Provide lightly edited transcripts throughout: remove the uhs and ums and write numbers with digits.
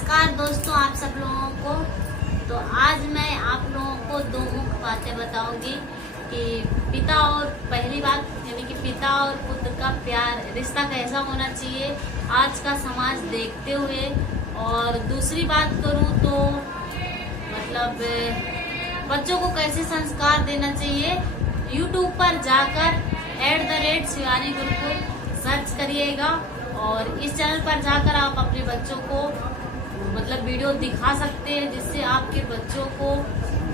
नमस्कार दोस्तों, आप सब लोगों को। तो आज मैं आप लोगों को दो मुख्य बातें बताऊंगी कि पिता और पहली बात यानी कि पिता और पुत्र का प्यार रिश्ता कैसा होना चाहिए आज का समाज देखते हुए। और दूसरी बात करूं तो मतलब बच्चों को कैसे संस्कार देना चाहिए। YouTube पर जाकर @शिवानी गुरुकुल सर्च करिएगा और इस चैनल पर जाकर आप अपने बच्चों को मतलब वीडियो दिखा सकते हैं, जिससे आपके बच्चों को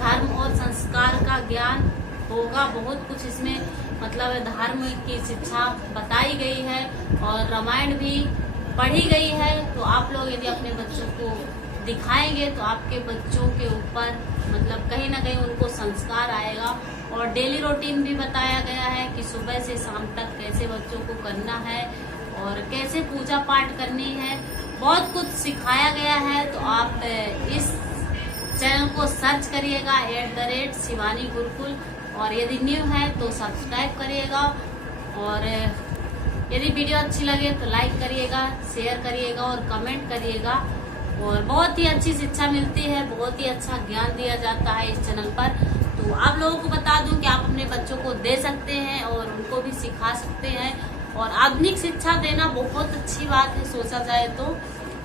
धर्म और संस्कार का ज्ञान होगा। बहुत कुछ इसमें मतलब धर्म की शिक्षा बताई गई है और रामायण भी पढ़ी गई है। तो आप लोग यदि अपने बच्चों को दिखाएंगे तो आपके बच्चों के ऊपर मतलब कहीं ना कहीं उनको संस्कार आएगा। और डेली रूटीन भी बताया गया है कि सुबह से शाम तक कैसे बच्चों को करना है और कैसे पूजा पाठ करनी है, बहुत कुछ सिखाया गया है। तो आप इस चैनल को सर्च करिएगा @शिवानी गुरुकुल, और यदि न्यू है तो सब्सक्राइब करिएगा। और यदि वीडियो अच्छी लगे तो लाइक करिएगा, शेयर करिएगा और कमेंट करिएगा। और बहुत ही अच्छी शिक्षा मिलती है, बहुत ही अच्छा ज्ञान दिया जाता है इस चैनल पर। तो आप लोगों को बता दूं कि आप अपने बच्चों को दे सकते हैं और उनको भी सिखा सकते हैं। और आधुनिक शिक्षा देना बहुत अच्छी बात है, सोचा जाए तो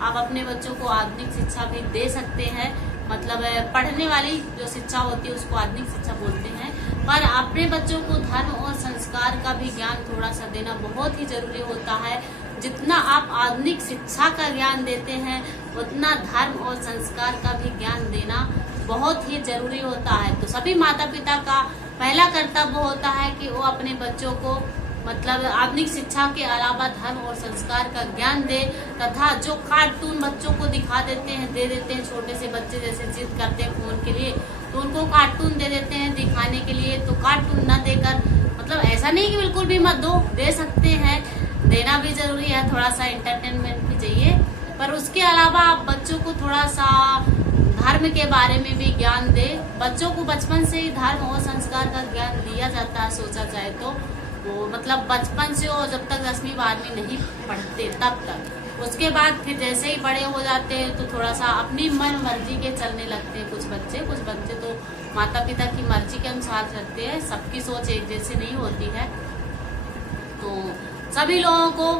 आप अपने बच्चों को आधुनिक शिक्षा भी दे सकते हैं। मतलब पढ़ने वाली जो शिक्षा होती है उसको आधुनिक शिक्षा बोलते हैं। पर अपने बच्चों को धर्म और संस्कार का भी ज्ञान थोड़ा सा देना बहुत ही जरूरी होता है। जितना आप आधुनिक शिक्षा का ज्ञान देते हैं उतना धर्म और संस्कार का भी ज्ञान देना बहुत ही जरूरी होता है। तो सभी माता पिता का पहला कर्तव्य होता है कि वो अपने बच्चों को मतलब आधुनिक शिक्षा के अलावा धर्म और संस्कार का ज्ञान दे, तथा जो कार्टून बच्चों को दिखा देते हैं दे देते हैं, छोटे से बच्चे जैसे जिद करते हैं फोन के लिए तो उनको कार्टून दे देते हैं दिखाने के लिए। तो कार्टून न देकर मतलब ऐसा नहीं कि बिल्कुल भी मत दो, दे सकते हैं, देना भी जरूरी है, थोड़ा सा एंटरटेनमेंट भी चाहिए। पर उसके अलावा आप बच्चों को थोड़ा सा धर्म के बारे में भी ज्ञान दे। बच्चों को बचपन से ही धर्म और संस्कार का ज्ञान दिया जाता है, सोचा जाए तो वो मतलब बचपन से और जब तक 10वीं 12वीं नहीं पढ़ते तब तक। उसके बाद फिर जैसे ही बड़े हो जाते हैं तो थोड़ा सा अपनी मन मर्जी के चलने लगते हैं। कुछ बच्चे तो माता पिता की मर्जी के अनुसार चलते हैं, सबकी सोच एक जैसी नहीं होती है। तो सभी लोगों को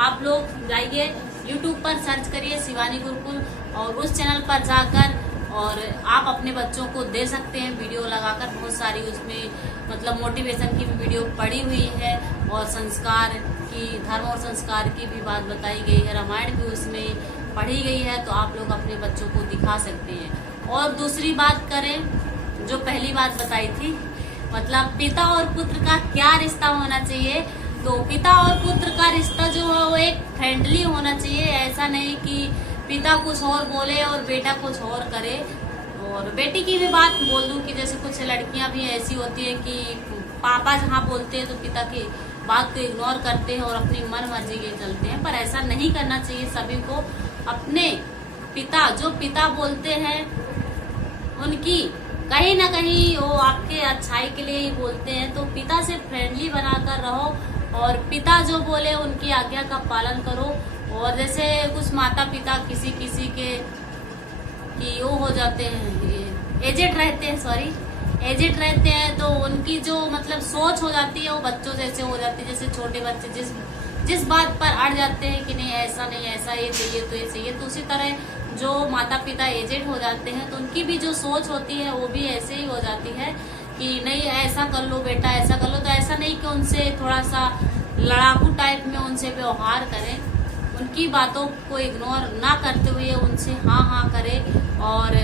आप लोग जाइए YouTube पर सर्च करिए शिवानी गुरुकुल और उस चैनल पर जाकर और आप अपने बच्चों को दे सकते हैं वीडियो लगाकर। बहुत सारी उसमें मतलब मोटिवेशन की भी वीडियो पड़ी हुई है और संस्कार की, धर्म और संस्कार की भी बात बताई गई है, रामायण भी उसमें पढ़ी गई है। तो आप लोग अपने बच्चों को दिखा सकते हैं। और दूसरी बात करें, जो पहली बात बताई थी मतलब पिता और पुत्र का क्या रिश्ता होना चाहिए। तो पिता और पुत्र का रिश्ता जो है वो एक फ्रेंडली होना चाहिए। ऐसा नहीं कि पिता कुछ और बोले और बेटा कुछ और करे। और बेटी की भी बात बोल दूं कि जैसे कुछ लड़कियां भी ऐसी होती है कि पापा जहाँ बोलते हैं तो पिता की बात को इग्नोर करते हैं और अपनी मन मर्जी के चलते हैं। पर ऐसा नहीं करना चाहिए। सभी को अपने पिता, जो पिता बोलते हैं उनकी कहीं ना कहीं वो आपके अच्छाई के लिए ही बोलते हैं। तो पिता से फ्रेंडली बनाकर रहो और पिता जो बोले उनकी आज्ञा का पालन करो। और जैसे कुछ माता पिता किसी के कि वो हो जाते हैं, एजेड रहते हैं तो उनकी जो मतलब सोच हो जाती है वो बच्चों जैसे हो जाती है। जैसे छोटे बच्चे जिस बात पर अड़ जाते हैं कि नहीं ऐसा नहीं, ऐसा ये चाहिए तो ये चाहिए, तो उसी तरह जो माता पिता एजेड हो जाते हैं तो उनकी भी जो सोच होती है वो भी ऐसे ही हो जाती है कि नहीं ऐसा कर लो बेटा, ऐसा कर लो। तो ऐसा नहीं कि उनसे थोड़ा सा लड़ाकू टाइप में उनसे व्यवहार करें, उनकी बातों को इग्नोर ना करते हुए उनसे हाँ करें और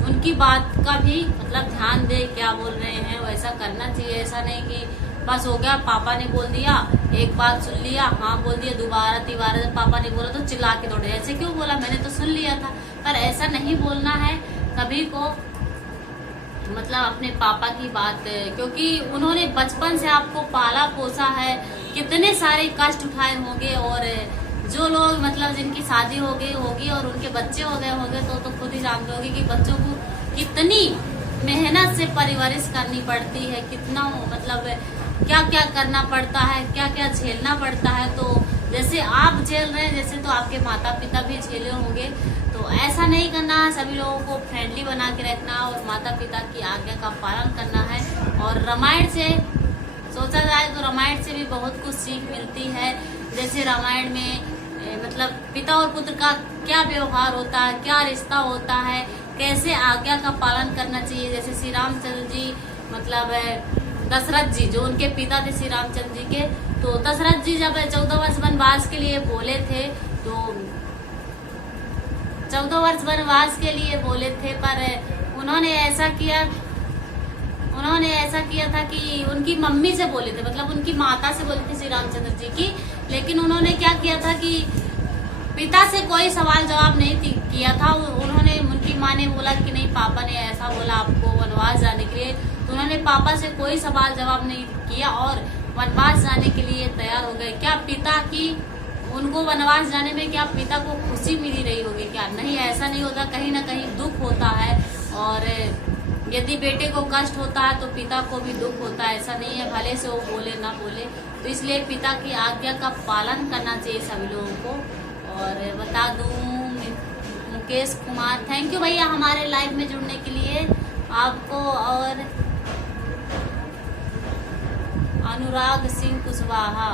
उनकी बात का भी मतलब ध्यान दे, क्या बोल रहे हैं वैसा करना चाहिए। ऐसा नहीं कि बस हो गया, पापा ने बोल दिया, एक बात सुन लिया, हाँ बोल दिया, दोबारा तीबारा जब पापा ने बोला तो चिल्ला के दौड़े, ऐसे क्यों बोला, मैंने तो सुन लिया था। पर ऐसा नहीं बोलना है कभी को, मतलब अपने पापा की बात, क्योंकि उन्होंने बचपन से आपको पाला पोसा है, कितने सारे कष्ट उठाए होंगे। और जो लोग मतलब जिनकी शादी हो गई होगी और उनके बच्चे हो गए होंगे तो खुद ही जानते होंगे कि बच्चों को कितनी मेहनत से परवरिश करनी पड़ती है, कितना मतलब क्या क्या करना पड़ता है, क्या क्या झेलना पड़ता है। तो जैसे आप झेल रहे हैं जैसे तो आपके माता पिता भी झेले होंगे। तो ऐसा नहीं करना है, सभी लोगों को फ्रेंडली बना के रखना और माता पिता की आज्ञा का पालन करना है। और रामायण से सोचा जाए तो रामायण से भी बहुत कुछ सीख मिलती है। जैसे रामायण में मतलब पिता और पुत्र का क्या व्यवहार होता है, क्या रिश्ता होता है, कैसे आज्ञा का पालन करना चाहिए। जैसे श्री रामचंद्र जी मतलब दशरथ जी जो उनके पिता थे श्री रामचंद्र जी के, तो दशरथ जी जब 14 वर्ष वनवास के लिए बोले थे तो 14 वर्ष वनवास के लिए बोले थे, पर उन्होंने ऐसा किया था कि उनकी मम्मी से बोले थे, मतलब उनकी माता से बोले थे श्री रामचंद्र जी की। लेकिन उन्होंने क्या किया था कि पिता से कोई सवाल जवाब नहीं किया था। उन्होंने उनकी माँ ने बोला कि नहीं पापा ने ऐसा बोला आपको वनवास जाने के लिए, तो उन्होंने पापा से कोई सवाल जवाब नहीं किया और वनवास जाने के लिए तैयार हो गए। क्या पिता की उनको वनवास जाने में क्या पिता को खुशी मिली रही होगी क्या? नहीं, ऐसा नहीं होता, कहीं ना कहीं दुख होता है। और यदि बेटे को कष्ट होता है तो पिता को भी दुख होता है। ऐसा नहीं है भले से वो बोले ना बोले, तो इसलिए पिता की आज्ञा का पालन करना चाहिए सभी लोगों को। और बता दूं मुकेश कुमार, थैंक यू भैया हमारे लाइव में जुड़ने के लिए आपको। और अनुराग सिंह कुशवाहा,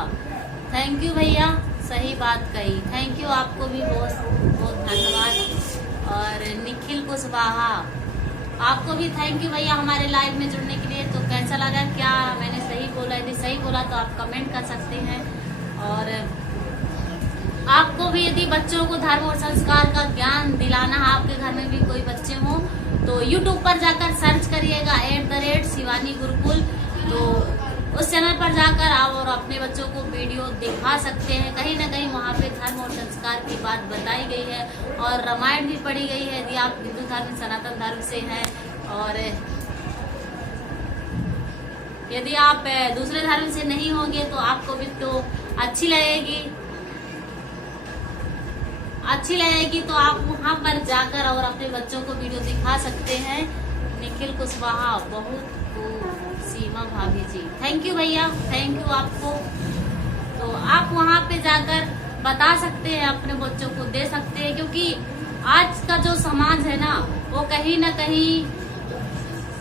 थैंक यू भैया, सही बात कही, थैंक यू, आपको भी बहुत बहुत धन्यवाद। और निखिल कुशवाहा, आपको भी थैंक यू भैया हमारे लाइव में जुड़ने के लिए। तो कैसा लगा, क्या मैंने सही बोला? यदि सही बोला तो आप कमेंट कर सकते हैं। और आपको भी यदि बच्चों को धर्म और संस्कार का ज्ञान दिलाना है, आपके घर में भी कोई बच्चे हों तो YouTube पर जाकर सर्च करिएगा @शिवानी गुरुकुल, तो उस चैनल पर जाकर आप और अपने बच्चों को वीडियो दिखा सकते हैं। कहीं ना कहीं वहाँ पे धर्म और संस्कार की बात बताई गई है और रामायण भी पढ़ी गई है यदि आप हिंदू धर्म सनातन धर्म से हैं। और यदि आप दूसरे धर्म से नहीं होंगे तो आपको भी तो अच्छी लगेगी, तो आप वहाँ पर जाकर और अपने बच्चों को वीडियो दिखा सकते हैं। निखिल कुशवाहा, बहुत सीमा भाभी जी, थैंक यू भैया, थैंक यू आपको। तो आप वहाँ पे जाकर बता सकते हैं, अपने बच्चों को दे सकते हैं, क्योंकि आज का जो समाज है ना वो कहीं ना कहीं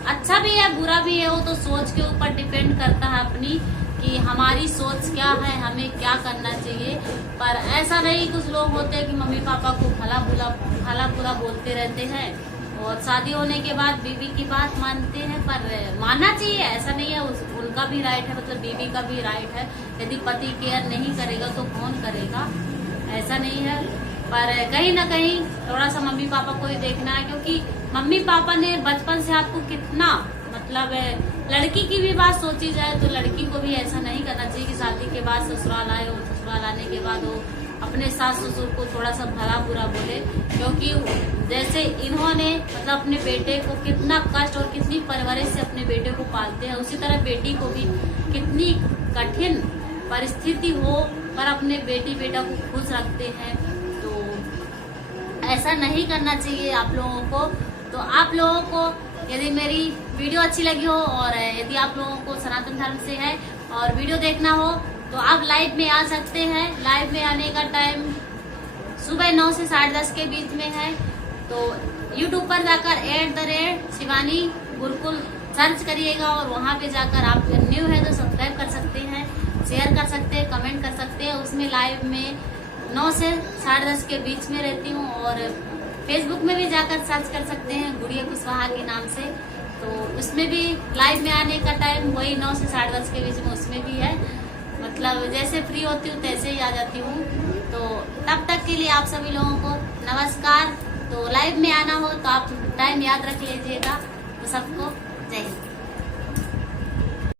अच्छा भी है बुरा भी है, वो तो सोच के ऊपर डिपेंड करता है अपनी कि हमारी सोच क्या है, हमें क्या करना चाहिए। पर ऐसा नहीं, कुछ लोग होते हैं कि मम्मी पापा को भला बुरा बोलते रहते हैं और शादी होने के बाद बीवी की बात मानते हैं, पर मानना चाहिए, ऐसा नहीं है, उनका भी राइट है, मतलब बीवी का भी राइट है। यदि पति केयर नहीं करेगा तो कौन करेगा, ऐसा नहीं है। पर कहीं ना कहीं थोड़ा सा मम्मी पापा को ही देखना है, क्योंकि मम्मी पापा ने बचपन से आपको कितना मतलब लड़की की भी बात सोची जाए तो लड़की को भी ऐसा नहीं करना चाहिए कि शादी के बाद ससुराल आए और ससुराल आने के बाद वो अपने सास ससुर को थोड़ा सा भला बुरा बोले। क्योंकि जैसे इन्होंने मतलब अपने बेटे को कितना कष्ट और कितनी परवरिश से अपने बेटे को पालते हैं, उसी तरह बेटी को भी कितनी कठिन परिस्थिति हो पर अपने बेटी बेटा को खुश रखते हैं। तो ऐसा नहीं करना चाहिए आप लोगों को। तो आप लोगों को यदि मेरी वीडियो अच्छी लगी हो और यदि आप लोगों को सनातन धर्म से है और वीडियो देखना हो तो आप लाइव में आ सकते हैं। लाइव में आने का टाइम सुबह 9 से 10:30 के बीच में है। तो YouTube पर जाकर @शिवानी गुरुकुल सर्च करिएगा और वहाँ पे जाकर आप न्यू है तो सब्सक्राइब कर सकते हैं, शेयर कर सकते हैं, कमेंट कर सकते हैं। उसमें लाइव में 9 से 10:30 के बीच में रहती हूँ और फेसबुक में भी जाकर सर्च कर सकते हैं गुड़िया कुशवाहा के नाम से। तो उसमें भी लाइव में आने का टाइम वही 9 से 10:30 के बीच में उसमें भी है। मतलब जैसे फ्री होती हूँ तैसे ही आ जाती हूँ। तो तब तक के लिए आप सभी लोगों को नमस्कार। तो लाइव में आना हो तो आप टाइम याद रख लीजिएगा। तो सबको जय हिंद।